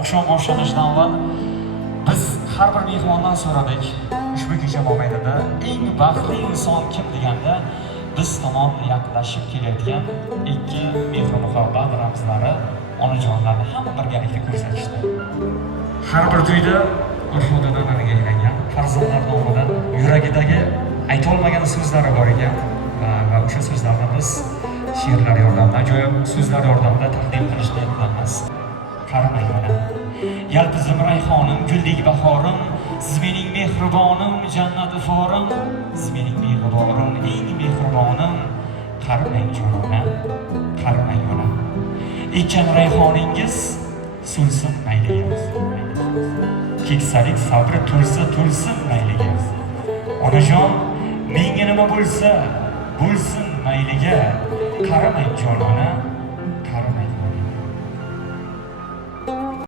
oqshom boshlanishdan avval biz har bir mehmondan so'radik. Ushbu kecha mobaynida eng baxtli inson kim deganda biz tomon yaqinlashib kelayotgan ikki mehr muhabbat ramzlari onajonlarni ham birgalikda ko'rsatishdi. Har bir to'yda Urfodadan aniga aylangan farzandlar nomidan yuragidagi aytolmagan so'zlari bor ekan va o'sha so'zlarni biz she'rlar yordamida, ajoyib so'zlar yordamida taqdim qilishni niyatlaymiz. Qaramang mana. Yalpizim rayhonim, guldek bahorim, siz mening mehribonim, jannat iforim, siz mening mehriborim, eng mehribonim. Qaramang jonona, qaramang ona. Ekkan rayhoningiz sulsin mayliga. Keksalik sabri to'lsin mayliga. Onajon, menga nima bo'lsa, bo'lsin mayliga. Qaramang jonona,